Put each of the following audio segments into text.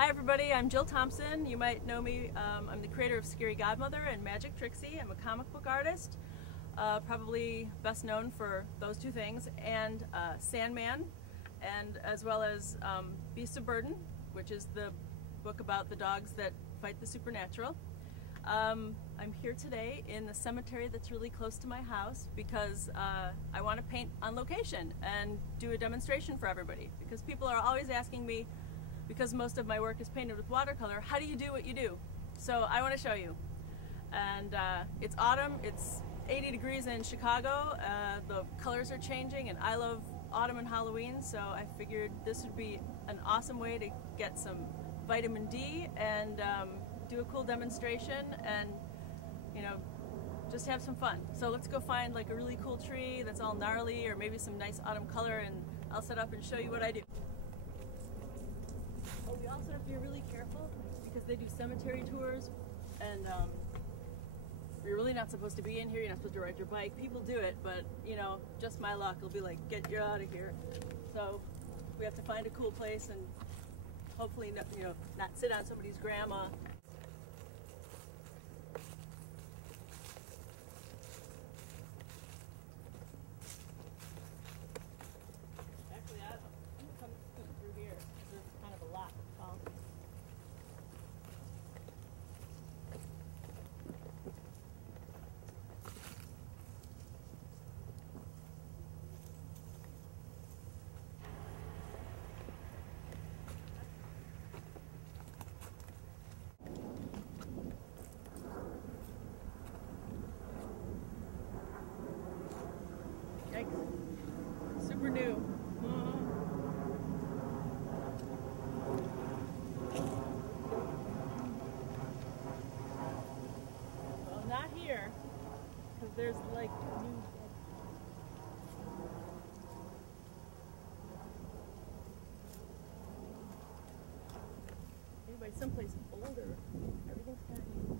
Hi everybody, I'm Jill Thompson. You might know me. I'm the creator of Scary Godmother and Magic Trixie. I'm a comic book artist, probably best known for those two things, and Sandman, and as well as Beasts of Burden, which is the book about the dogs that fight the supernatural. I'm here today in the cemetery that's really close to my house because I want to paint on location and do a demonstration for everybody, because people are always asking me, because most of my work is painted with watercolor, how do you do what you do? So I want to show you. And it's autumn, it's 80 degrees in Chicago, the colors are changing, and I love autumn and Halloween, so I figured this would be an awesome way to get some vitamin D and do a cool demonstration and, you know, just have some fun. So let's go find like a really cool tree that's all gnarly, or maybe some nice autumn color, and I'll set up and show you what I do. Oh, we also have to be really careful because they do cemetery tours, and you're really not supposed to be in here. You're not supposed to ride your bike. People do it, but you know, just my luck. It'll be like, get you out of here. So we have to find a cool place and hopefully, you know, not sit on somebody's grandma. Actually, I'm gonna come scooting through here. There's kind of a lot. Yikes. Super new. Well, not here, because there's like new. Anyway, someplace older. Everything's kind of new.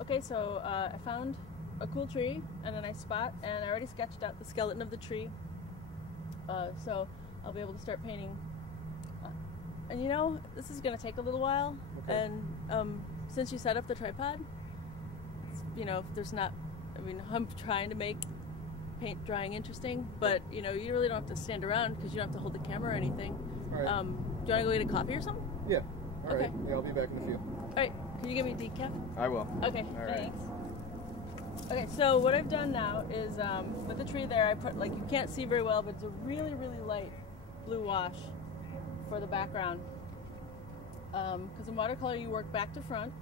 Okay, so I found a cool tree and a nice spot, and I already sketched out the skeleton of the tree, so I'll be able to start painting. And you know, this is going to take a little while, okay. And since you set up the tripod, you know, there's not, I mean, I'm trying to make paint drying interesting, but you know, you really don't have to stand around because you don't have to hold the camera or anything. All right. Do you want to go get a coffee or something? Yeah. All right. Yeah, I'll be back in a few. All right. Can you give me a decaf? I will. Okay, thanks. Right. Okay, so what I've done now is, with the tree there, I put, like, you can't see very well, but it's a really, really light blue wash for the background. Because in watercolor you work back to front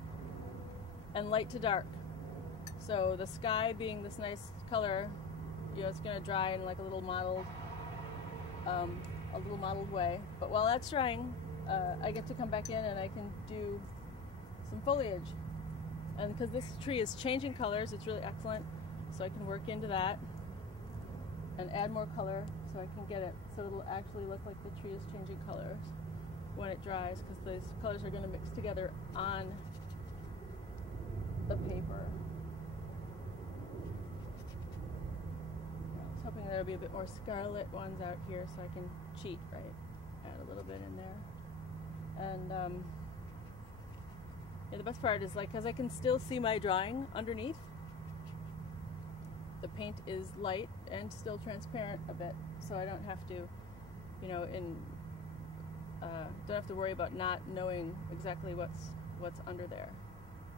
and light to dark. So the sky being this nice color, you know, it's going to dry in like a little modeled way. But while that's drying, I get to come back in and I can do some foliage, and because this tree is changing colors, it's really excellent, so I can work into that and add more color so I can get it so it'll actually look like the tree is changing colors when it dries, because those colors are going to mix together on the paper. There'll be a bit more scarlet ones out here, so I can cheat, right? Add a little bit in there. And yeah, the best part is, like, because I can still see my drawing underneath, the paint is light and still transparent a bit, so I don't have to, you know, don't have to worry about not knowing exactly what's under there.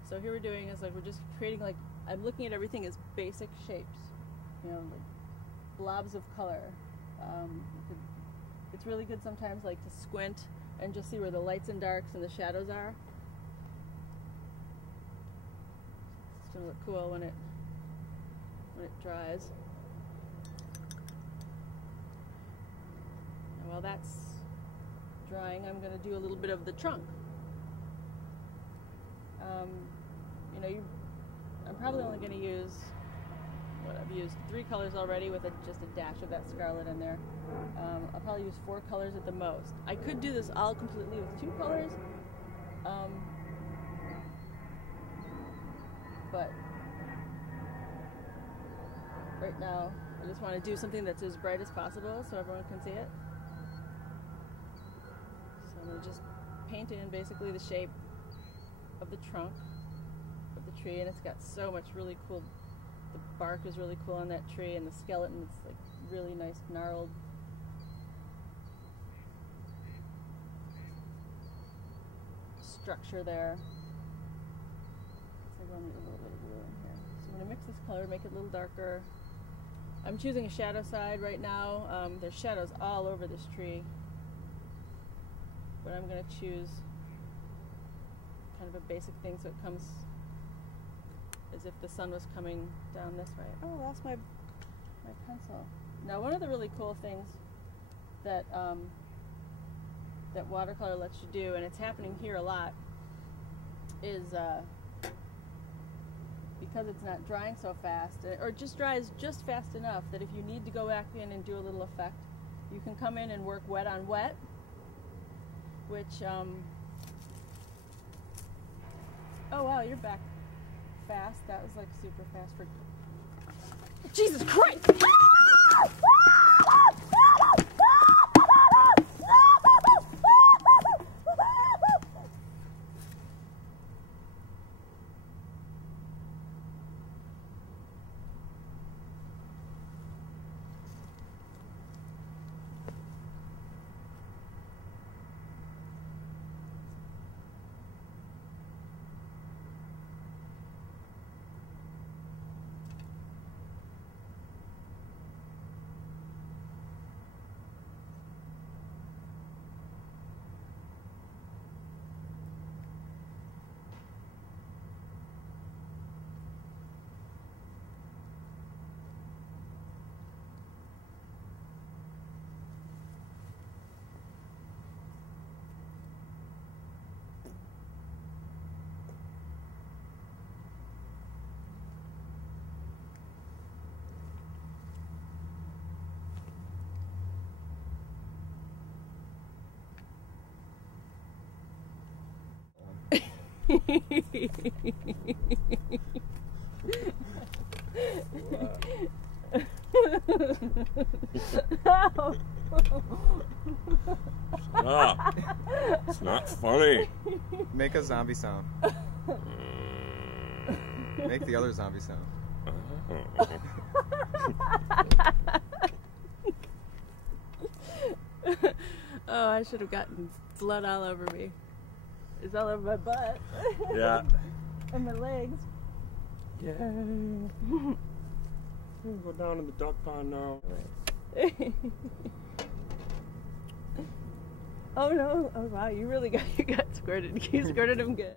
So here we're doing is, like, we're just creating, like, I'm looking at everything as basic shapes, you know, like blobs of color. It's really good sometimes, like, to squint and just see where the lights and darks and the shadows are. It's gonna look cool when it dries. And while that's drying, I'm gonna do a little bit of the trunk. You know, I'm probably only going to use what I've used 3 colors already with just a dash of that scarlet in there. I'll probably use 4 colors at the most. I could do this all completely with 2 colors, but right now I just want to do something that's as bright as possible so everyone can see it. So I'm going to just paint in basically the shape of the trunk of the tree, and it's got so much really cool, the bark is really cool on that tree, and the skeleton is like really nice gnarled. Structure there. So I'm going to do a little bit of blue in here. So I'm going to mix this color, make it a little darker. I'm choosing a shadow side right now. There's shadows all over this tree, but I'm going to choose kind of a basic thing so it comes as if the sun was coming down this way. Oh, I lost my pencil. Now, one of the really cool things that that watercolor lets you do, and it's happening here a lot, is because it's not drying so fast, or it just dries just fast enough that if you need to go back in and do a little effect, you can come in and work wet on wet, which oh wow, you're back fast. That was like super fast for... Jesus Christ! Stop. It's not funny. Make a zombie sound. Make the other zombie sound. Oh, I should have gotten blood all over me. It's all over my butt. Yeah. And my legs. Yay. We'll go down in the duck pond now. Oh no! Oh wow! You got squirted. You squirted him good.